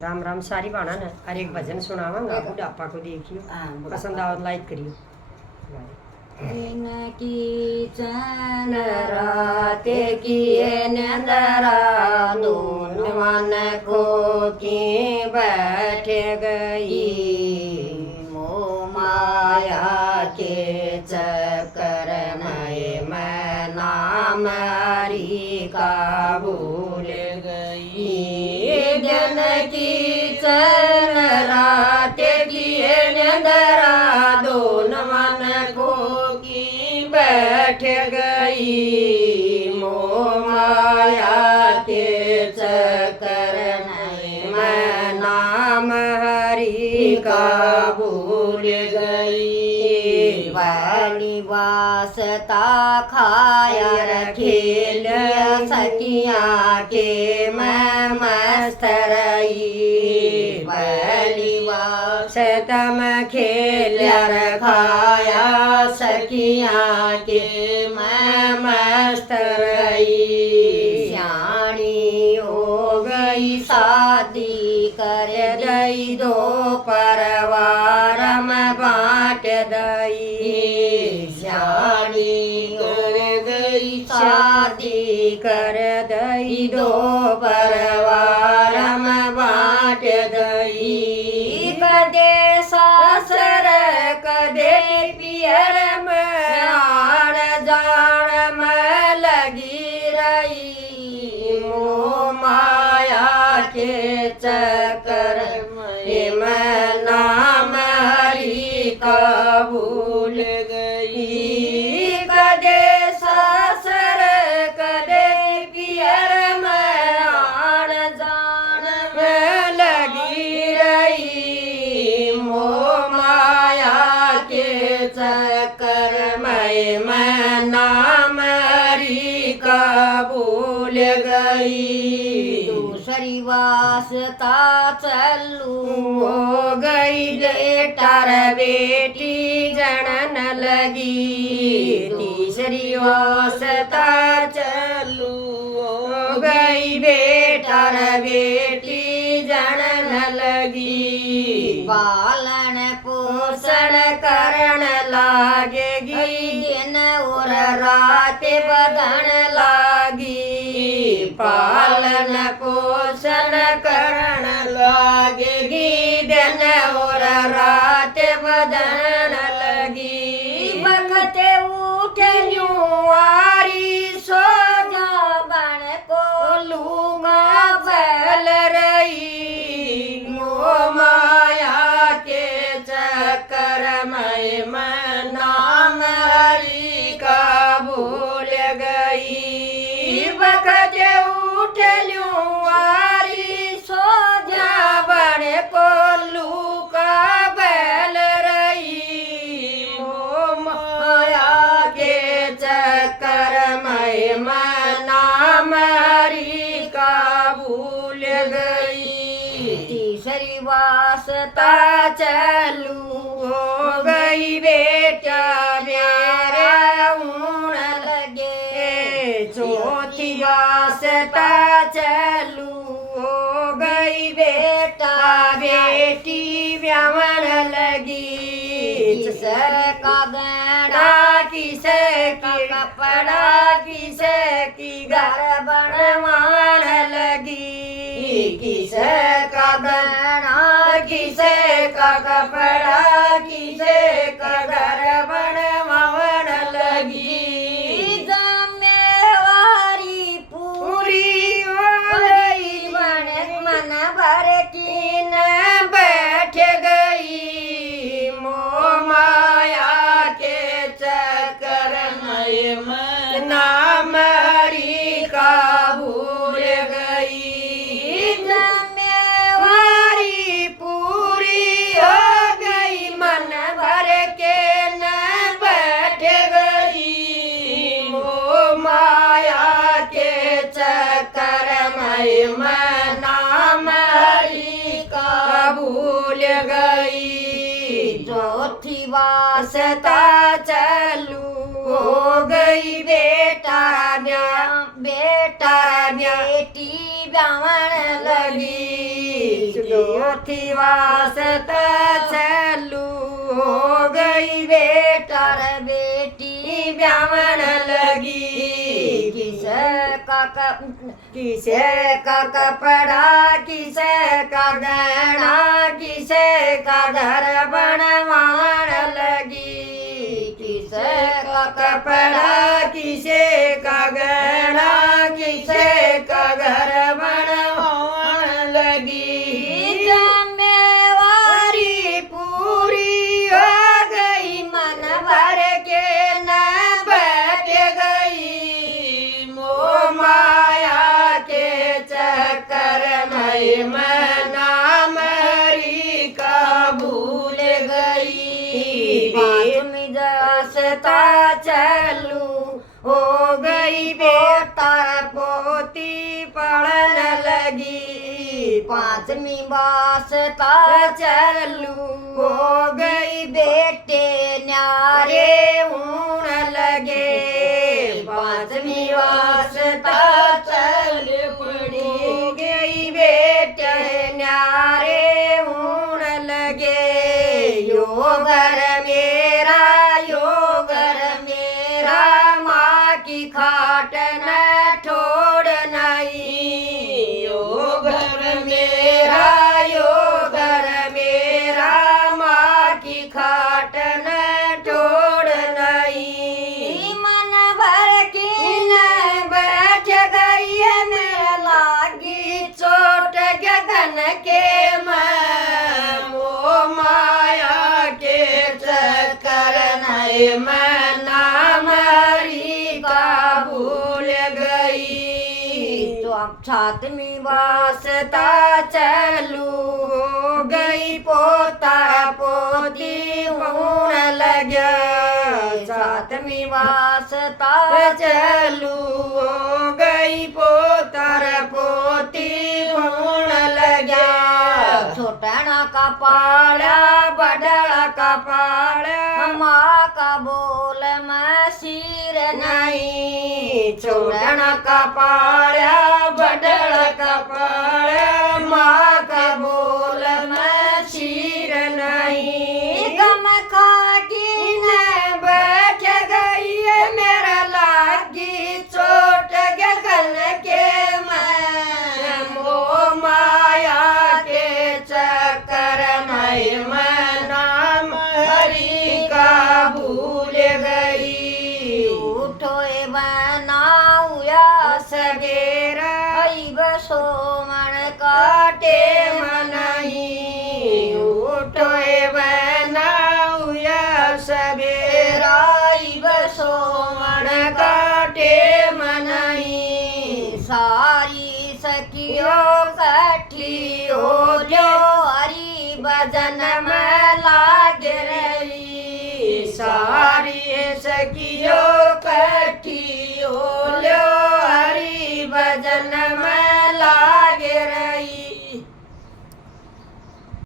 राम राम सारी बाणा ने और एक भजन सुनावांगा बुढ़ापा को देखियो पसंद आओ लाइक करियो। की चैन राते किए नंदरा दून मन को की बैठ गई मोह माया के चक्कर में मैं नाम हरि का भूल गई जन की चैन राते किए नंदरा दून मन को बैठ गई मोह माया के चक्कर में मैं नाम हरि का भूल गई वाली वास्ता खाया खेल सखियाँ के मैं मस्त रही वाली वास्ता में खेल रखाया सखियाँ के मैं मस्त रही सियाणी हो गई शादी कर दई दो परिवार में बांट दई सियाणी कर गई शादी कर दई दो परिवार में बांट दई कदे सासर कदे पियर में आड़ जाड़ में लगी रही मोह माया के चक्कर में मैं नाम हरि का भूल गई कदे सासर कदे पियर में आड़ जाड़ में लगी रही मोह माया के चक्कर में मैं नाम हरि का भूल गई दूसरी वास्ता चलू हो गई बेटार बेटी जनन लगी तीसरी वास्ता चलू हो गई बेटार बेटी जनन लगी पालन पोषण करण लागेगी दिन और रात बदन लागी पालन पोषण करण लागेगी दिन और रात बदन लगी बखते उठे न्यूआरी सो जा बन को लूंगा बैल रही मोह माया के चक्कर में मैं नाम हरि का भूल गई बखते उठ लुआरी सो जा बड़े को लू का बैल रही मोह माया के चक्कर में मैं नाम हरि का भूल गई तीसरी वास्ता चलू हो गई बेटा मेरा ऊन लगे चौथी वास्ता चलू हो गई बेटा बेटी ब्यावन लगी किसे का गहना किसे का कपड़ा किसे की घर बनवान लगी किसे का गहना किसे का कपड़ा किसे का घर बनवान लगी जिम्मेवारी पूरी हो गई मन भर की न बैठ गई मोह माया के चक्कर में नाम हरि का भूल गई जिम्मेवारी पूरी हो गई मन भर के न बैठ गई मोह माया के चक्कर में मैं नाम हरि का भूल गई चौथी वास्ता चलू हो गई बेटा बेटी ब्यावन लगी जो थी वास्ता चलू हो गई बेटा रे बेटी ब्याहन लगी किसे का कपड़ा किसे का गहना किसे का घर बनवान लगी किसे का कपड़ा किसे का गहना किसे का घर बनवान लगी जिम्मेवारी पूरी हो गई मन भर के न बैठ गई मोह माया के चक्कर में मना मरी का भूल गई में जसता चलू हो गई बेटा पोती पढ़न लगी 5वीं वास्ता चलू हो गई बेटे न्यारे ऊन लगे 5वीं वास्ता चल पड़ी गई बेटे न्यारे ऊन लगे यो घर मेरा माँ की खाट न छोड़ नहीं यो घर मेरा माँ की खाट न छोड़ नहीं मन भर की न बैठ गई है मेरे लागी चोट गगन के मोह माया के चक्कर नहीं मना मरी का भूल गई तो अब 7वीं वास्ता चलू हो गई पोता पोती होन लगा 7वीं वास्ता चलू हो गई पोता पोती होन लगा छोटना का पाड़ा बड़ा का पाड़ा माँ का बोल में सिर नहीं छोटना का पाड़ा बड़ा का पाड़ा माँ का बोल में सिर नहीं गम खा की न बैठ गई मेरा लागी चोट गगन के मोह माया के चक्कर में मना मरी का भूल गई उठो बनाऊया सगेरा बसो मन काटे मनाई उठो बनाऊया सगेरा बसो मन काटे मनाई सारी सखियो कठी हो जो हरी भजन में लाग रही सारी सखियो